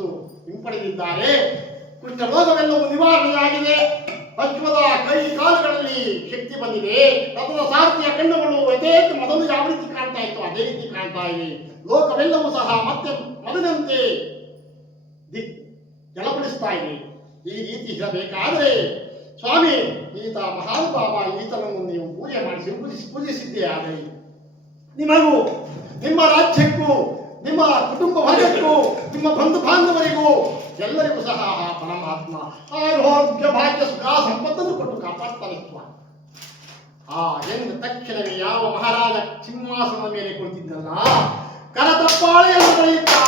ಅಷ್ಟು ಹಿಂಪಡೆದಿದ್ದಾರೆ. ಕುಷ್ಠರೋಗವೆಲ್ಲವೂ ನಿವಾರಣೆಯಾಗಿದೆ. ಅಶ್ವದ ಕೈ ಕಾಲುಗಳಲ್ಲಿ ಶಕ್ತಿ ಬಂದಿದೆ. ರಥದ ಸಾರಥಿಯ ಕಣ್ಣುಗಳು ಯಥೇಚ್ಛ ಮೊದಲು ಯಾವ ರೀತಿ ಕಾಣ್ತಾ ಇತ್ತು ಅದೇ ರೀತಿ ಕಾಣ್ತಾ ಇವೆ. ಲೋಕವೆಲ್ಲವೂ ಸಹ ಮತ್ತೆ ಮೊದಲಂತೆ ಜಲಪಡಿಸ್ತಾ ಇದೆ. ಈ ರೀತಿ ಇರಬೇಕಾದರೆ ಸ್ವಾಮಿ, ಈತ ಮಹಾನುಭಾವ, ಈತನನ್ನು ನೀವು ಪೂಜಿಸಿದ್ದೇ ಆದರೆ ನಿಮಗೂ ನಿಮ್ಮ ರಾಜ್ಯಕ್ಕೂ ನಿಮ್ಮ ಕುಟುಂಬ ವರ್ಗಕ್ಕೂ ನಿಮ್ಮ ಬಂಧು ಬಾಂಧವರಿಗೂ ಎಲ್ಲರಿಗೂ ಸಹ ಆ ಪರಮಾತ್ಮ ಆರೋಗ್ಯ ಭಾಗ್ಯ ಸುಖ ಸಂಪತ್ತನ್ನು ಕೊಟ್ಟು ಕಾಪಾಡ್ತಾನೆ. ಎಂದ ತಕ್ಷಣವೇ ಯಾವ ಮಹಾರಾಜ ಸಿಂಹಾಸನದ ಮೇಲೆ ಕುಳಿತಿದ್ದಲ್ಲ ಕರತಪ್ಪಾಳೆಯನ್ನು ಬರೆಯುತ್ತಾ